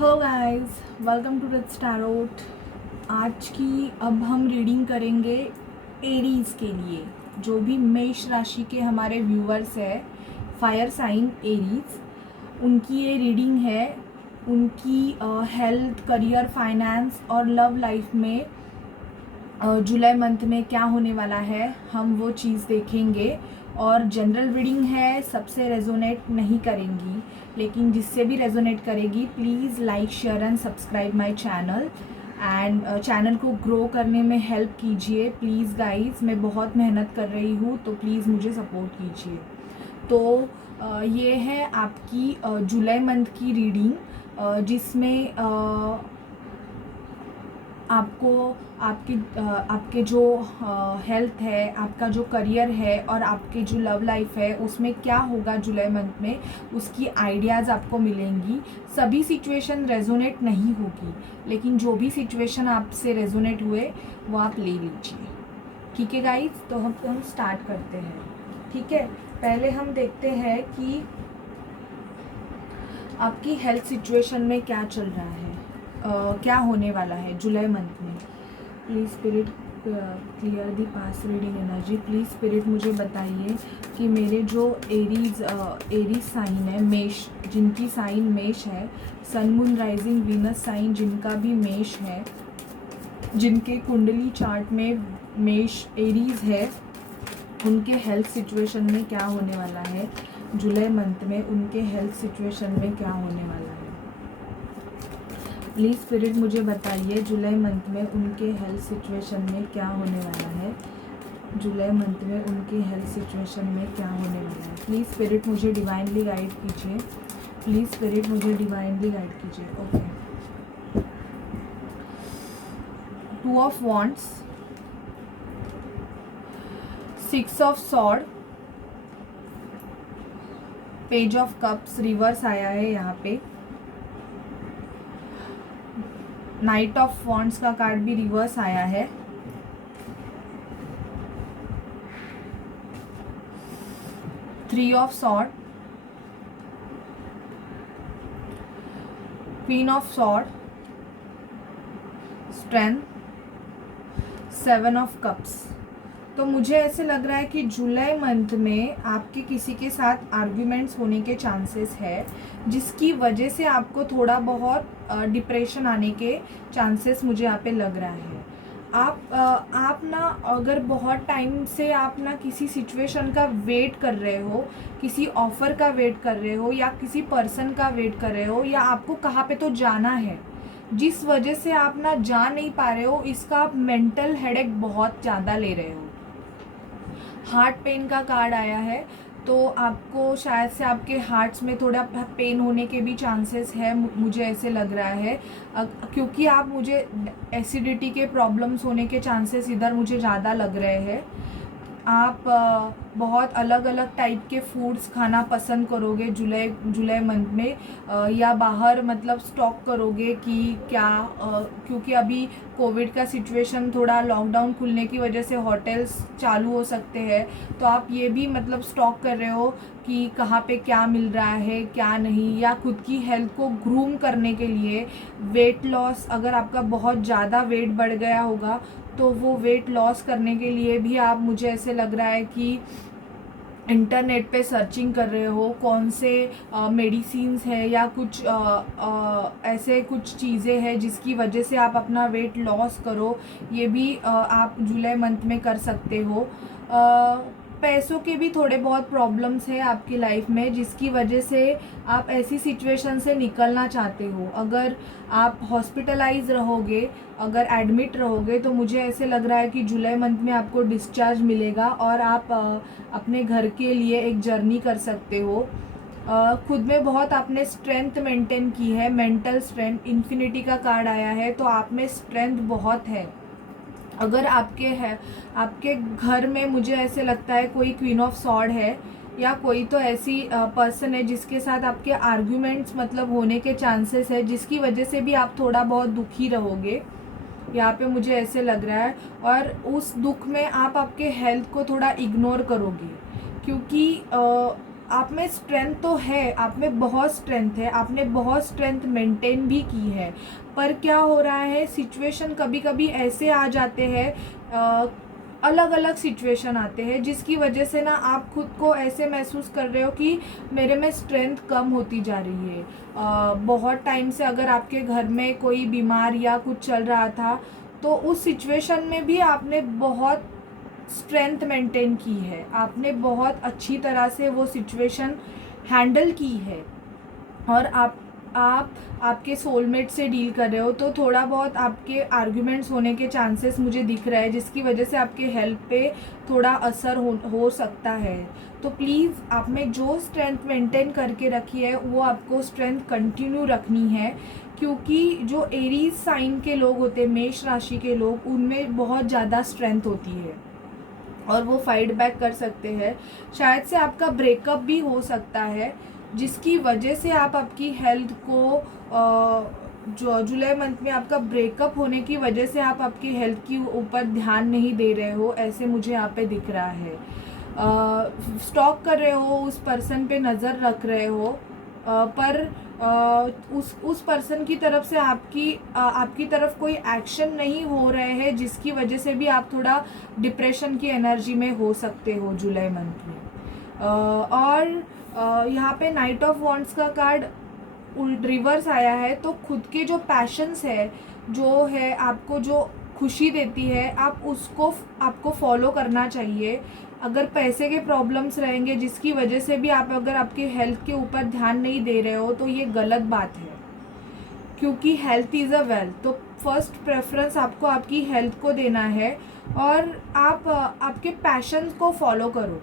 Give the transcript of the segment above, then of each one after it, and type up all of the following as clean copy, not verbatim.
Hello guys, welcome to red स्टारोट। आज की अब हम रीडिंग करेंगे एरीज के लिए, जो भी मेष राशि के हमारे व्यूअर्स है, फायर साइन एरीज, उनकी ये रीडिंग है। उनकी हेल्थ, करियर, फाइनेंस और लव लाइफ में जुलाई मंथ में क्या होने वाला है, हम वो चीज़ देखेंगे। और जनरल रीडिंग है, सबसे रेजोनेट नहीं करेंगी, लेकिन जिससे भी रेजोनेट करेगी please like, share and subscribe my channel. And channel को ग्रो करने में हेल्प कीजिए प्लीज़ गाइस, मैं बहुत मेहनत कर रही हूँ, तो प्लीज़ मुझे सपोर्ट कीजिए। तो ये है आपकी जुलाई मंथ की रीडिंग, जिसमें आपको आपके जो हेल्थ है, आपका जो करियर है और आपके जो लव लाइफ है, उसमें क्या होगा जुलाई मंथ में, उसकी आइडियाज़ आपको मिलेंगी। सभी सिचुएशन रेजोनेट नहीं होगी, लेकिन जो भी सिचुएशन आपसे रेजोनेट हुए वो आप ले लीजिए। ठीक है गाइस, तो हम स्टार्ट करते हैं। ठीक है, पहले हम देखते हैं कि आपकी हेल्थ सिचुएशन में क्या चल रहा है, क्या होने वाला है जुलाई मंथ में। Please spirit clear the pass reading energy. Please spirit मुझे बताइए कि मेरे जो एरीज साइन है, मेष, जिनकी साइन मेष है, sun moon rising Venus sign जिनका भी मेष है, जिनके कुंडली चार्ट में मेष एरीज है, उनके हेल्थ सिचुएशन में क्या होने वाला है जुलाई मंथ में, उनके हेल्थ सिचुएशन में क्या होने वाला है। प्लीज़ स्पिरिट मुझे बताइए जुलाई मंथ में उनके हेल्थ सिचुएशन में क्या होने वाला है। जुलाई मंथ में उनकी हेल्थ सिचुएशन में क्या होने वाला है। प्लीज़ स्पिरिट मुझे डिवाइनली गाइड कीजिए। प्लीज़ स्पिरिट मुझे डिवाइनली गाइड कीजिए। Okay, 2 of wands, 6 of sword, page of cups reverse आया है यहाँ पे, नाइट ऑफ वॉन्ड्स का कार्ड भी रिवर्स आया है, 3 of sword, queen of sword, strength, 7 of cups. तो मुझे ऐसे लग रहा है कि जुलाई मंथ में आपके किसी के साथ आर्ग्यूमेंट्स होने के चांसेस है, जिसकी वजह से आपको थोड़ा बहुत डिप्रेशन आने के चांसेस मुझे यहाँ पे लग रहा है। आप ना अगर बहुत टाइम से आप ना किसी सिचुएशन का वेट कर रहे हो, किसी ऑफ़र का वेट कर रहे हो, या किसी पर्सन का वेट कर रहे हो, या आपको कहाँ पे तो जाना है, जिस वजह से आप ना जा नहीं पा रहे हो, इसका आप मेंटल हेडेक बहुत ज़्यादा ले रहे हो। हार्ट पेन का कार्ड आया है, तो आपको शायद से आपके हार्ट्स में थोड़ा पेन होने के भी चांसेस है, मुझे ऐसे लग रहा है, क्योंकि आप मुझे एसिडिटी के प्रॉब्लम्स होने के चांसेस इधर मुझे ज़्यादा लग रहे हैं। आप बहुत अलग अलग टाइप के फूड्स खाना पसंद करोगे जुलाई मंथ में, या बाहर मतलब स्टॉक करोगे कि क्या, क्योंकि अभी कोविड का सिचुएशन, थोड़ा लॉकडाउन खुलने की वजह से होटल्स चालू हो सकते हैं, तो आप ये भी मतलब स्टॉक कर रहे हो कि कहाँ पे क्या मिल रहा है क्या नहीं, या खुद की हेल्थ को ग्रूम करने के लिए वेट लॉस, अगर आपका बहुत ज़्यादा वेट बढ़ गया होगा तो वो वेट लॉस करने के लिए भी आप, मुझे ऐसे लग रहा है कि इंटरनेट पे सर्चिंग कर रहे हो, कौन से मेडिसिन्स है या कुछ ऐसे कुछ चीज़ें हैं जिसकी वजह से आप अपना वेट लॉस करो, ये भी आप जुलाई मंथ में कर सकते हो। पैसों के भी थोड़े बहुत प्रॉब्लम्स है आपकी लाइफ में, जिसकी वजह से आप ऐसी सिचुएशन से निकलना चाहते हो। अगर आप हॉस्पिटलाइज रहोगे, अगर एडमिट रहोगे, तो मुझे ऐसे लग रहा है कि जुलाई मंथ में आपको डिस्चार्ज मिलेगा और आप अपने घर के लिए एक जर्नी कर सकते हो। खुद में बहुत आपने स्ट्रेंथ मेंटेन की है, मेंटल स्ट्रेंथ, इन्फिनिटी का कार्ड आया है, तो आप में स्ट्रेंथ बहुत है। अगर आपके घर में, मुझे ऐसे लगता है कोई क्वीन ऑफ सॉर्ड है, या कोई तो ऐसी पर्सन है जिसके साथ आपके आर्ग्यूमेंट्स मतलब होने के चांसेस है, जिसकी वजह से भी आप थोड़ा बहुत दुखी रहोगे यहाँ पे, मुझे ऐसे लग रहा है। और उस दुख में आप आपके हेल्थ को थोड़ा इग्नोर करोगे, क्योंकि आप में स्ट्रेंथ तो है, आप में बहुत स्ट्रेंथ है, आपने बहुत स्ट्रेंथ मेंटेन भी की है, पर क्या हो रहा है, सिचुएशन कभी कभी ऐसे आ जाते हैं, अलग अलग सिचुएशन आते हैं जिसकी वजह से ना आप खुद को ऐसे महसूस कर रहे हो कि मेरे में स्ट्रेंथ कम होती जा रही है। बहुत टाइम से अगर आपके घर में कोई बीमार या कुछ चल रहा था, तो उस सिचुएशन में भी आपने बहुत स्ट्रेंथ मेंटेन की है, आपने बहुत अच्छी तरह से वो सिचुएशन हैंडल की है। और आप आपके सोलमेट से डील कर रहे हो, तो थोड़ा बहुत आपके आर्ग्यूमेंट्स होने के चांसेस मुझे दिख रहा है, जिसकी वजह से आपके हेल्थ पे थोड़ा असर हो सकता है। तो प्लीज़ आप में जो स्ट्रेंथ मेंटेन करके रखी है वो आपको स्ट्रेंथ कंटिन्यू रखनी है, क्योंकि जो एरीज साइन के लोग होते हैं, मेष राशि के लोग, उनमें बहुत ज़्यादा स्ट्रेंथ होती है और वो फाइट बैक कर सकते हैं। शायद से आपका ब्रेकअप भी हो सकता है, जिसकी वजह से आप आपकी हेल्थ को जो जुलाई मंथ में आपका ब्रेकअप होने की वजह से आप आपकी हेल्थ की ऊपर ध्यान नहीं दे रहे हो, ऐसे मुझे यहाँ पे दिख रहा है। स्टॉक कर रहे हो, उस पर्सन पे नज़र रख रहे हो, पर उस पर्सन की तरफ से आपकी तरफ कोई एक्शन नहीं हो रहे हैं, जिसकी वजह से भी आप थोड़ा डिप्रेशन की एनर्जी में हो सकते हो जुलाई मंथ में। और यहाँ पे नाइट ऑफ वॉन्ड्स का कार्ड रिवर्स आया है, तो खुद के जो पैशंस है, जो है आपको जो खुशी देती है, आपको फॉलो करना चाहिए। अगर पैसे के प्रॉब्लम्स रहेंगे जिसकी वजह से भी अगर आपके हेल्थ के ऊपर ध्यान नहीं दे रहे हो, तो ये गलत बात है, क्योंकि हेल्थ इज़ अ वेल्थ। तो फर्स्ट प्रेफरेंस आपको आपकी हेल्थ को देना है, और आप आपके पैशन को फॉलो करो।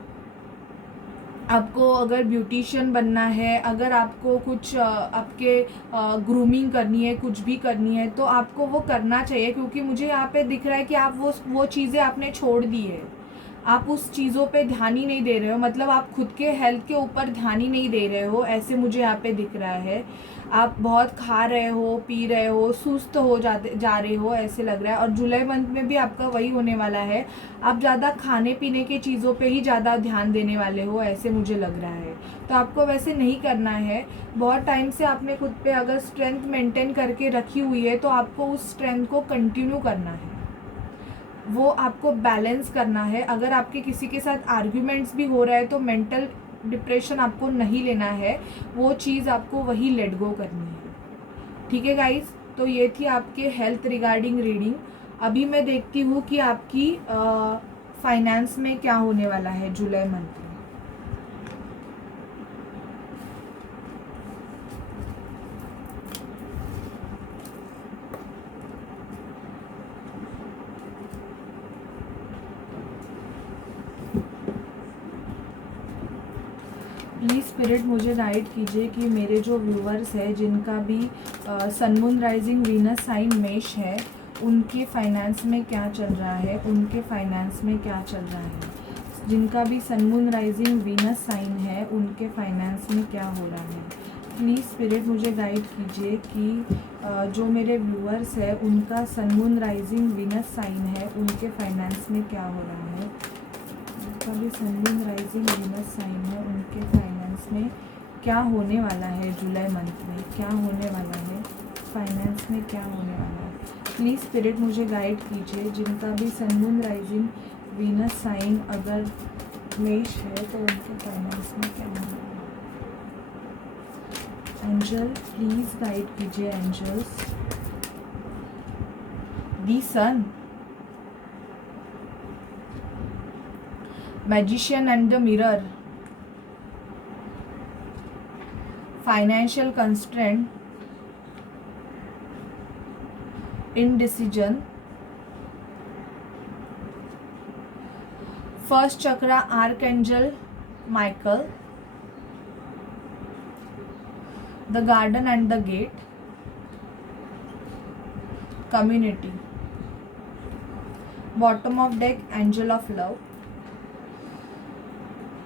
आपको अगर ब्यूटिशियन बनना है, अगर आपको कुछ आपके ग्रूमिंग करनी है, कुछ भी करनी है, तो आपको वो करना चाहिए, क्योंकि मुझे यहाँ पे दिख रहा है कि आप वो चीज़ें आपने छोड़ दी है, आप उस चीज़ों पे ध्यान ही नहीं दे रहे हो, मतलब आप खुद के हेल्थ के ऊपर ध्यान ही नहीं दे रहे हो, ऐसे मुझे यहाँ पे दिख रहा है। आप बहुत खा रहे हो, पी रहे हो, सुस्त हो जा रहे हो, ऐसे लग रहा है। और जुलाई मंथ में भी आपका वही होने वाला है, आप ज़्यादा खाने पीने की चीज़ों पे ही ज़्यादा ध्यान देने वाले हो, ऐसे मुझे लग रहा है। तो आपको वैसे नहीं करना है। बहुत टाइम से आपने खुद पे अगर स्ट्रेंथ मेंटेन करके रखी हुई है, तो आपको उस स्ट्रेंथ को कंटिन्यू करना है, वो आपको बैलेंस करना है। अगर आपके किसी के साथ आर्ग्यूमेंट्स भी हो रहा है, तो मेंटल डिप्रेशन आपको नहीं लेना है, वो चीज़ आपको वही लेट गो करनी है। ठीक है गाइस, तो ये थी आपके हेल्थ रिगार्डिंग रीडिंग। अभी मैं देखती हूँ कि आपकी फाइनेंस में क्या होने वाला है जुलाई मंथ में। प्लीज़ स्पिरिट मुझे गाइड कीजिए कि मेरे जो व्यूअर्स हैं, जिनका भी sun moon rising Venus sign मेष है, उनके फाइनेंस में क्या चल रहा है, उनके फाइनेंस में क्या चल रहा है। जिनका भी sun moon rising Venus sign है, उनके फाइनेंस में क्या हो रहा है। प्लीज़ स्पिरिट मुझे गाइड कीजिए कि जो मेरे व्यूअर्स हैं, उनका sun moon rising Venus sign है, उनके फाइनेंस में क्या हो रहा है। भी sun moon rising Venus sign है, उनके फाइनेंस में क्या होने वाला है जुलाई मंथ में, क्या होने वाला है फाइनेंस में, क्या होने वाला है। प्लीज़ स्पिरिट मुझे गाइड कीजिए, जिनका भी sun moon rising Venus sign अगर मेष है, तो उनके फाइनेंस में क्या होने वाला है। एंजल प्लीज़ गाइड कीजिए, angels. The sun, Magician and the Mirror, financial constraint, indecision, first chakra Archangel Michael, the Garden and the Gate, community, bottom of deck Angel of Love।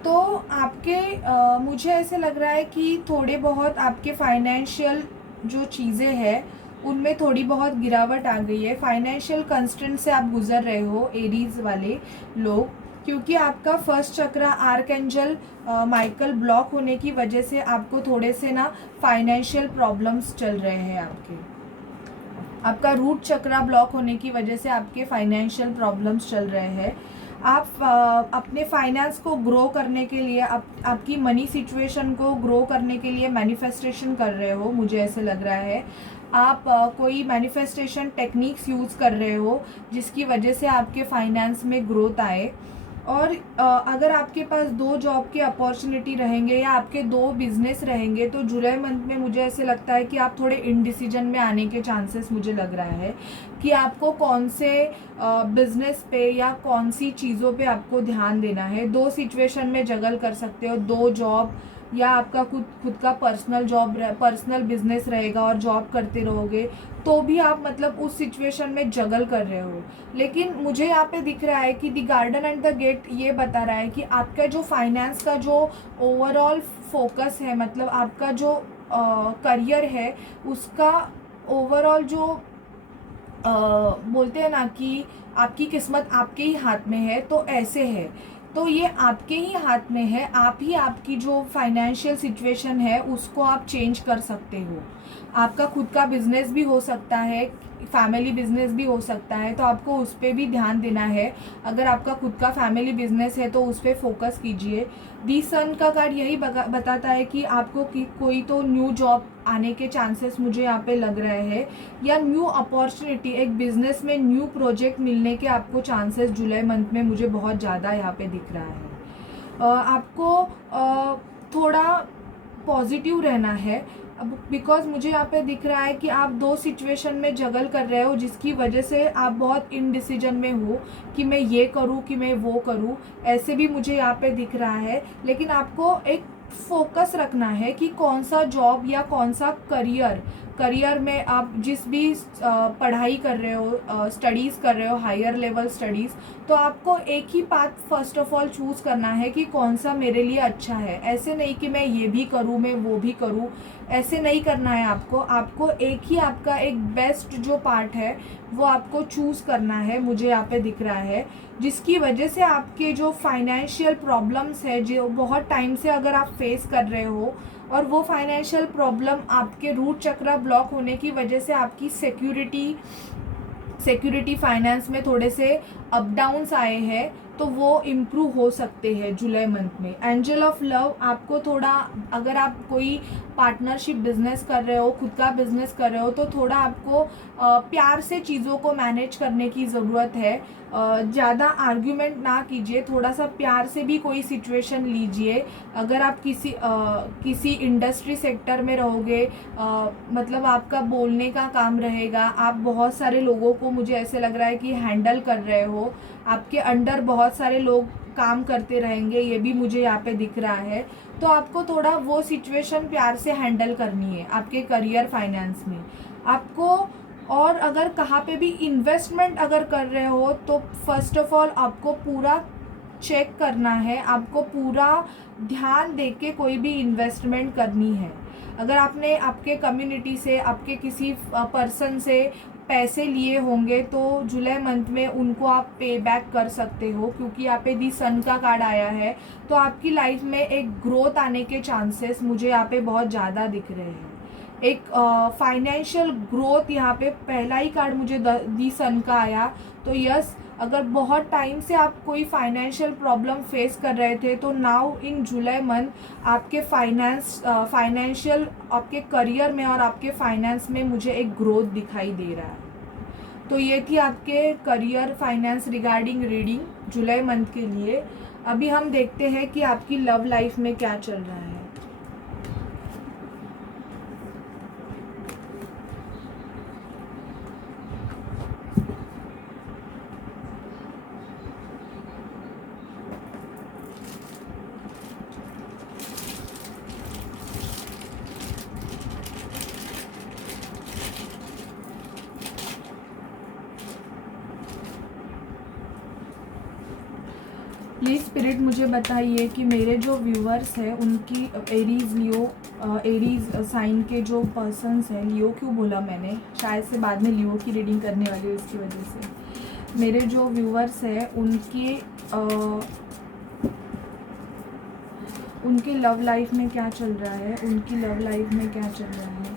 तो आपके मुझे ऐसे लग रहा है कि थोड़े बहुत आपके फाइनेंशियल जो चीज़ें हैं, उनमें थोड़ी बहुत गिरावट आ गई है। फाइनेंशियल कंस्ट्रेंट से आप गुजर रहे हो, एरीज वाले लोग। क्योंकि आपका फर्स्ट चक्रा आर्कएंजल माइकल ब्लॉक होने की वजह से आपको थोड़े से ना फाइनेंशियल प्रॉब्लम्स चल रहे हैं। आपका रूट चक्रा ब्लॉक होने की वजह से आपके फाइनेंशियल प्रॉब्लम्स चल रहे हैं। आप अपने फाइनेंस को ग्रो करने के लिए, आपकी मनी सिचुएशन को ग्रो करने के लिए मैनिफेस्टेशन कर रहे हो, मुझे ऐसे लग रहा है। आप कोई मैनिफेस्टेशन टेक्निक्स यूज़ कर रहे हो जिसकी वजह से आपके फाइनेंस में ग्रोथ आए। और अगर आपके पास 2 जॉब के अपॉर्चुनिटी रहेंगे या आपके 2 बिजनेस रहेंगे तो जुलाई मंथ में मुझे ऐसे लगता है कि आप थोड़े इनडिसीजन में आने के चांसेस मुझे लग रहा है कि आपको कौन से बिजनेस पे या कौन सी चीज़ों पे आपको ध्यान देना है। 2 सिचुएशन में जगल कर सकते हो, 2 जॉब या आपका खुद का पर्सनल बिजनेस रहेगा और जॉब करते रहोगे तो भी आप मतलब उस सिचुएशन में जगल कर रहे हो। लेकिन मुझे यहाँ पे दिख रहा है कि the garden and the gate ये बता रहा है कि आपका जो फाइनेंस का जो ओवरऑल फोकस है, मतलब आपका जो करियर है उसका ओवरऑल जो बोलते हैं ना कि आपकी किस्मत आपके ही हाथ में है, तो ऐसे है। तो ये आपके ही हाथ में है, आप ही आपकी जो फाइनेंशियल सिचुएशन है उसको आप चेंज कर सकते हो। आपका खुद का बिजनेस भी हो सकता है, फैमिली बिजनेस भी हो सकता है, तो आपको उस पर भी ध्यान देना है। अगर आपका खुद का फैमिली बिजनेस है तो उस पर फोकस कीजिए। दी सन का कार्ड यही बताता है कि आपको कोई तो न्यू जॉब आने के चांसेस मुझे यहाँ पे लग रहे हैं, या न्यू अपॉर्चुनिटी, एक बिजनेस में न्यू प्रोजेक्ट मिलने के आपको चांसेस जुलाई मंथ में मुझे बहुत ज़्यादा यहाँ पे दिख रहा है। आपको थोड़ा पॉजिटिव रहना है अब, बिकॉज मुझे यहाँ पे दिख रहा है कि आप 2 सिचुएशन में जगल कर रहे हो जिसकी वजह से आप बहुत इनडिसीजन में हो कि मैं ये करूँ कि मैं वो करूँ, ऐसे भी मुझे यहाँ पे दिख रहा है। लेकिन आपको एक फोकस रखना है कि कौन सा जॉब या कौन सा करियर में आप जिस भी पढ़ाई कर रहे हो, स्टडीज़ कर रहे हो, हायर लेवल स्टडीज़, तो आपको एक ही path first of all choose करना है कि कौन सा मेरे लिए अच्छा है। ऐसे नहीं कि मैं ये भी करूँ मैं वो भी करूँ, ऐसे नहीं करना है आपको एक ही आपका एक बेस्ट जो पार्ट है वो आपको चूज़ करना है, मुझे यहाँ पे दिख रहा है। जिसकी वजह से आपके जो फाइनेंशियल प्रॉब्लम्स है जो बहुत टाइम से अगर आप फेस कर रहे हो, और वो फाइनेंशियल प्रॉब्लम आपके रूट चक्रा ब्लॉक होने की वजह से आपकी सिक्योरिटी फाइनेंस में थोड़े से अप डाउन्स आए हैं, तो वो इम्प्रूव हो सकते हैं जुलाई मंथ में। एंजल ऑफ लव आपको थोड़ा, अगर आप कोई पार्टनरशिप बिजनेस कर रहे हो, खुद का बिजनेस कर रहे हो, तो थोड़ा आपको प्यार से चीज़ों को मैनेज करने की ज़रूरत है। ज़्यादा आर्ग्यूमेंट ना कीजिए, थोड़ा सा प्यार से भी कोई सिचुएशन लीजिए। अगर आप किसी इंडस्ट्री सेक्टर में रहोगे, मतलब आपका बोलने का काम रहेगा, आप बहुत सारे लोगों को मुझे ऐसे लग रहा है कि हैंडल कर रहे हो, आपके अंडर बहुत सारे लोग काम करते रहेंगे, ये भी मुझे यहाँ पे दिख रहा है। तो आपको थोड़ा वो सिचुएशन प्यार से हैंडल करनी है आपके करियर फाइनेंस में आपको। और अगर कहाँ पे भी इन्वेस्टमेंट अगर कर रहे हो तो फर्स्ट ऑफ ऑल आपको पूरा चेक करना है, आपको पूरा ध्यान दे के कोई भी इन्वेस्टमेंट करनी है। अगर आपने आपके कम्युनिटी से, आपके किसी पर्सन से पैसे लिए होंगे तो जुलाई मंथ में उनको आप पे बैक कर सकते हो, क्योंकि यहाँ पे दी सन का कार्ड आया है। तो आपकी लाइफ में एक ग्रोथ आने के चांसेस मुझे यहाँ पे बहुत ज़्यादा दिख रहे हैं। एक फाइनेंशियल ग्रोथ, यहाँ पे पहला ही कार्ड मुझे दी सन का आया। तो यस, अगर बहुत टाइम से आप कोई फाइनेंशियल प्रॉब्लम फेस कर रहे थे तो नाउ इन जुलाई मंथ आपके फाइनेंशियल आपके करियर में और आपके फाइनेंस में मुझे एक ग्रोथ दिखाई दे रहा है। तो ये थी आपके करियर फाइनेंस रिगार्डिंग रीडिंग जुलाई मंथ के लिए। अभी हम देखते हैं कि आपकी लव लाइफ में क्या चल रहा है। प्लीज़ स्पिरिट मुझे बताइए कि मेरे जो व्यूअर्स हैं उनकी एरीज साइन के जो पर्सन्स हैं, लियो क्यों बोला मैंने, शायद से बाद में लियो की रीडिंग करने वाली हूँ इसकी वजह से। मेरे जो व्यूअर्स हैं उनके लव लाइफ में क्या चल रहा है, उनकी लव लाइफ में क्या चल रहा है।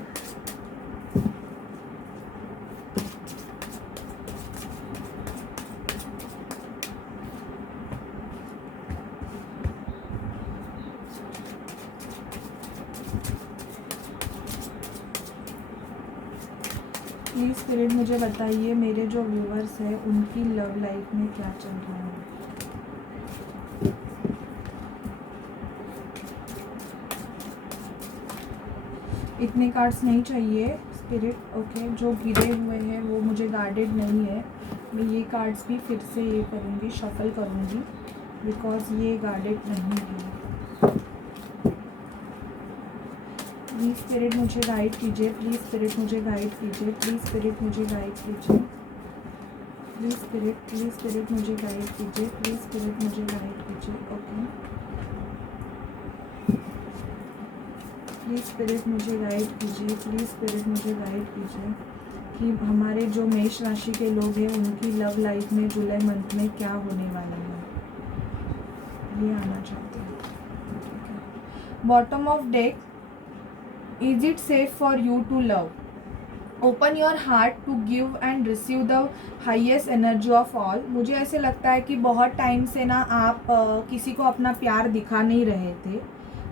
प्लीज़ स्पिरिट मुझे बताइए मेरे जो व्यूअर्स हैं उनकी लव लाइफ में क्या चल रहा है। इतने कार्ड्स नहीं चाहिए स्पिरिट, ओके। जो गिरे हुए हैं वो मुझे गार्डेड नहीं है। मैं ये कार्ड्स भी फिर से ये करूँगी, शफल करूँगी, बिकॉज ये गार्डेड नहीं है। प्लीज़ स्पिरिट मुझे गाइड कीजिए, प्लीज़ स्पिरिट मुझे गाइड कीजिए, प्लीज़ स्पिरिट मुझे गाइड कीजिए, प्लीज़ स्पिरिट मुझे गाइड कीजिए, प्लीज़ स्पिरिट मुझे गाइड कीजिए, ओके। प्लीज़ स्पिरिट मुझे गाइड कीजिए, प्लीज़ स्पिरिट मुझे गाइड कीजिए कि हमारे जो मेष राशि के लोग हैं उनकी लव लाइफ में जुलाई मंथ में क्या होने वाला है, ये आना चाहते हैं, ठीक है। Bottom of deck, Is it safe for you to love? Open your heart to give and receive the highest energy of all. मुझे ऐसे लगता है कि बहुत टाइम से ना आप किसी को अपना प्यार दिखा नहीं रहे थे,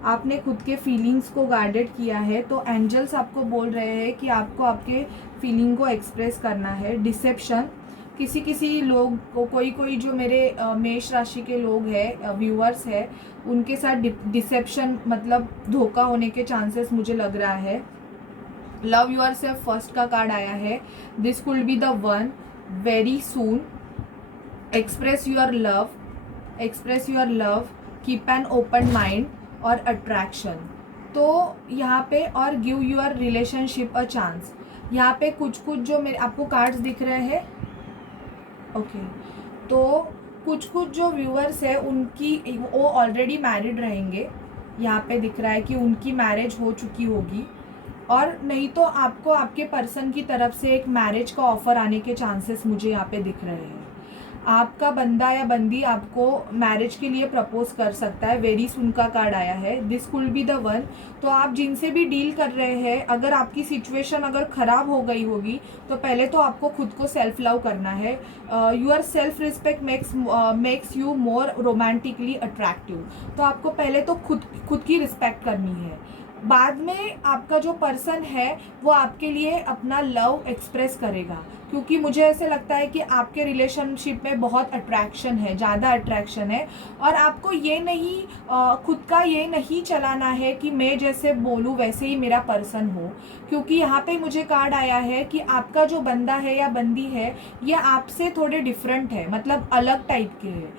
आपने खुद के फीलिंग्स को गार्डेड किया है, तो एंजल्स आपको बोल रहे हैं कि आपको आपके फीलिंग को एक्सप्रेस करना है। डिसेप्शन, किसी लोग को कोई जो मेरे मेष राशि के लोग हैं, व्यूअर्स है, उनके साथ डिसेप्शन मतलब धोखा होने के चांसेस मुझे लग रहा है। लव यूर सेल्फ फर्स्ट का कार्ड आया है। This could be the one very soon. Express your love, keep an open mind और अट्रैक्शन। तो यहाँ पे और give your relationship a chance. यहाँ पे कुछ जो मेरे आपको कार्ड्स दिख रहे हैं, ओके। तो कुछ जो व्यूअर्स है उनकी वो ऑलरेडी मैरिड रहेंगे, यहाँ पे दिख रहा है कि उनकी मैरिज हो चुकी होगी, और नहीं तो आपको आपके पर्सन की तरफ से एक मैरिज का ऑफर आने के चांसेस मुझे यहाँ पे दिख रहे हैं। आपका बंदा या बंदी आपको मैरिज के लिए प्रपोज कर सकता है। वेरी सुन का कार्ड आया है। This could be the one. तो आप जिनसे भी डील कर रहे हैं, अगर आपकी सिचुएशन अगर ख़राब हो गई होगी तो पहले तो आपको खुद को सेल्फ लव करना है। Your self respect makes you more romantically attractive. तो आपको पहले तो खुद की रिस्पेक्ट करनी है, बाद में आपका जो पर्सन है वो आपके लिए अपना लव एक्सप्रेस करेगा, क्योंकि मुझे ऐसे लगता है कि आपके रिलेशनशिप में बहुत अट्रैक्शन है, ज़्यादा अट्रैक्शन है, और आपको ये नहीं खुद का ये नहीं चलाना है कि मैं जैसे बोलूँ वैसे ही मेरा पर्सन हो, क्योंकि यहाँ पे मुझे कार्ड आया है कि आपका जो बंदा है या बंदी है ये आपसे थोड़े डिफरेंट है, मतलब अलग टाइप के हैं।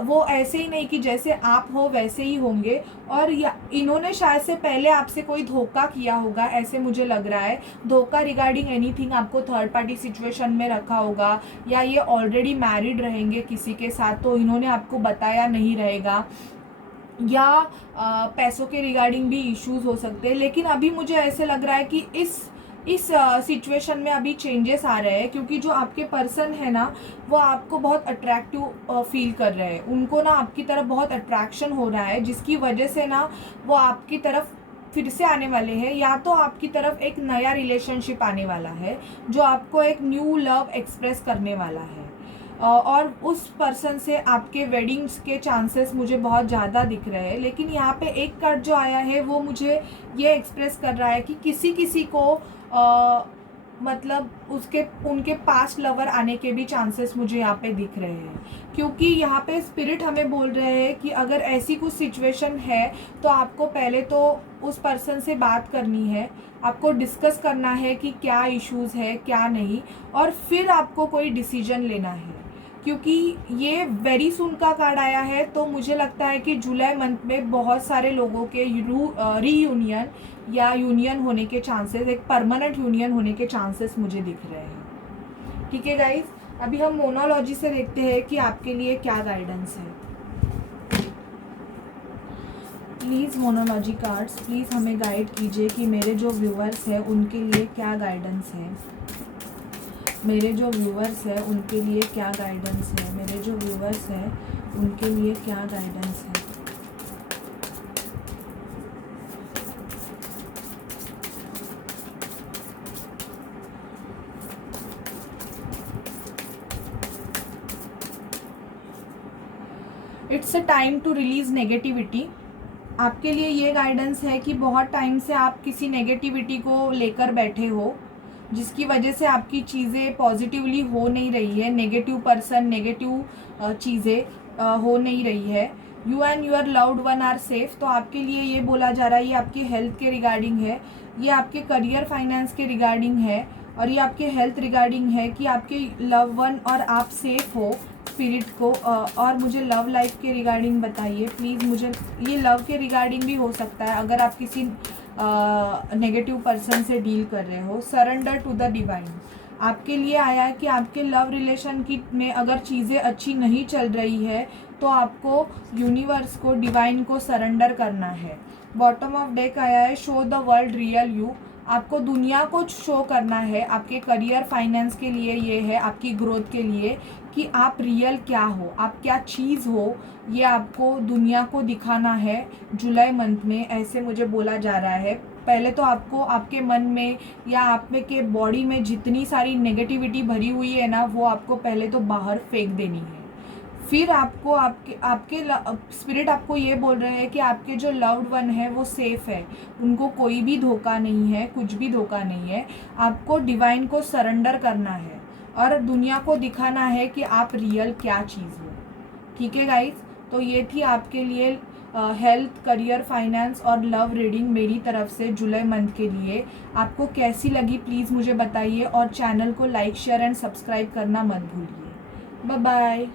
वो ऐसे ही नहीं कि जैसे आप हो वैसे ही होंगे, और इन्होंने शायद से पहले आपसे कोई धोखा किया होगा, ऐसे मुझे लग रहा है। धोखा रिगार्डिंग एनीथिंग आपको थर्ड पार्टी सिचुएशन में रखा होगा, या ये ऑलरेडी मैरिड रहेंगे किसी के साथ तो इन्होंने आपको बताया नहीं रहेगा, या पैसों के रिगार्डिंग भी इश्यूज हो सकते हैं। लेकिन अभी मुझे ऐसे लग रहा है कि इस सिचुएशन में अभी चेंजेस आ रहे हैं, क्योंकि जो आपके पर्सन है ना वो आपको बहुत अट्रैक्टिव फील कर रहे हैं, उनको ना आपकी तरफ बहुत अट्रैक्शन हो रहा है, जिसकी वजह से ना वो आपकी तरफ फिर से आने वाले हैं, या तो आपकी तरफ एक नया रिलेशनशिप आने वाला है जो आपको एक न्यू लव एक्सप्रेस करने वाला है, और उस पर्सन से आपके वेडिंग्स के चांसेस मुझे बहुत ज़्यादा दिख रहे हैं। लेकिन यहाँ पे एक कार्ड जो आया है वो मुझे ये एक्सप्रेस कर रहा है कि किसी को मतलब उनके पास्ट लवर आने के भी चांसेस मुझे यहाँ पे दिख रहे हैं, क्योंकि यहाँ पे स्पिरिट हमें बोल रहे हैं कि अगर ऐसी कुछ सिचुएशन है तो आपको पहले तो उस पर्सन से बात करनी है, आपको डिस्कस करना है कि क्या इश्यूज़ है क्या नहीं, और फिर आपको कोई डिसीजन लेना है। क्योंकि ये वेरी सुन का कार्ड आया है, तो मुझे लगता है कि जुलाई मंथ में बहुत सारे लोगों के रीयूनियन या यूनियन होने के चांसेस, एक परमानेंट यूनियन होने के चांसेस मुझे दिख रहे हैं। ठीक है गाइज, अभी हम मोनोलॉजी से देखते हैं कि आपके लिए क्या गाइडेंस है। प्लीज़ मोनोलॉजी कार्ड्स प्लीज़ हमें गाइड कीजिए कि मेरे जो व्यूअर्स हैं उनके लिए क्या गाइडेंस है। मेरे जो व्यूअर्स हैं उनके लिए क्या गाइडेंस है, मेरे जो व्यूअर्स हैं उनके लिए क्या गाइडेंस है। It's a time to release negativity. आपके लिए ये गाइडेंस है कि बहुत टाइम से आप किसी नेगेटिविटी को लेकर बैठे हो, जिसकी वजह से आपकी चीज़ें पॉजिटिवली हो नहीं रही है, नेगेटिव पर्सन, नेगेटिव चीज़ें हो नहीं रही है। You and your loved one are safe. तो आपके लिए ये बोला जा रहा है, ये आपके हेल्थ के रिगार्डिंग है, ये आपके करियर फाइनेंस के रिगार्डिंग है, और ये आपके हेल्थ रिगार्डिंग है कि आपके लव वन और आप सेफ हो स्पिरिट को। और मुझे लव लाइफ के रिगार्डिंग बताइए प्लीज़। मुझे ये लव के रिगार्डिंग भी हो सकता है अगर आप किसी नेगेटिव पर्सन से डील कर रहे हो। सरेंडर टू द डिवाइन आपके लिए आया है कि आपके लव रिलेशन की में अगर चीज़ें अच्छी नहीं चल रही है तो आपको यूनिवर्स को, डिवाइन को सरेंडर करना है। बॉटम ऑफ डेक आया है show the world real you. आपको दुनिया को शो करना है, आपके करियर फाइनेंस के लिए ये है, आपकी ग्रोथ के लिए, कि आप रियल क्या हो, आप क्या चीज़ हो, ये आपको दुनिया को दिखाना है जुलाई मंथ में, ऐसे मुझे बोला जा रहा है। पहले तो आपको आपके मन में या आप में के बॉडी में जितनी सारी नेगेटिविटी भरी हुई है ना, वो आपको पहले तो बाहर फेंक देनी है। फिर आपको आपके स्पिरिट आपको ये बोल रहे हैं कि आपके जो लव्ड वन है वो सेफ है, उनको कोई भी धोखा नहीं है, कुछ भी धोखा नहीं है। आपको डिवाइन को सरेंडर करना है और दुनिया को दिखाना है कि आप रियल क्या चीज़ हो। ठीक है गाइस, तो ये थी आपके लिए हेल्थ, करियर, फाइनेंस और लव रीडिंग मेरी तरफ से जुलाई मंथ के लिए। आपको कैसी लगी प्लीज़ मुझे बताइए, और चैनल को लाइक, शेयर एंड सब्सक्राइब करना मत भूलिए। Bye bye.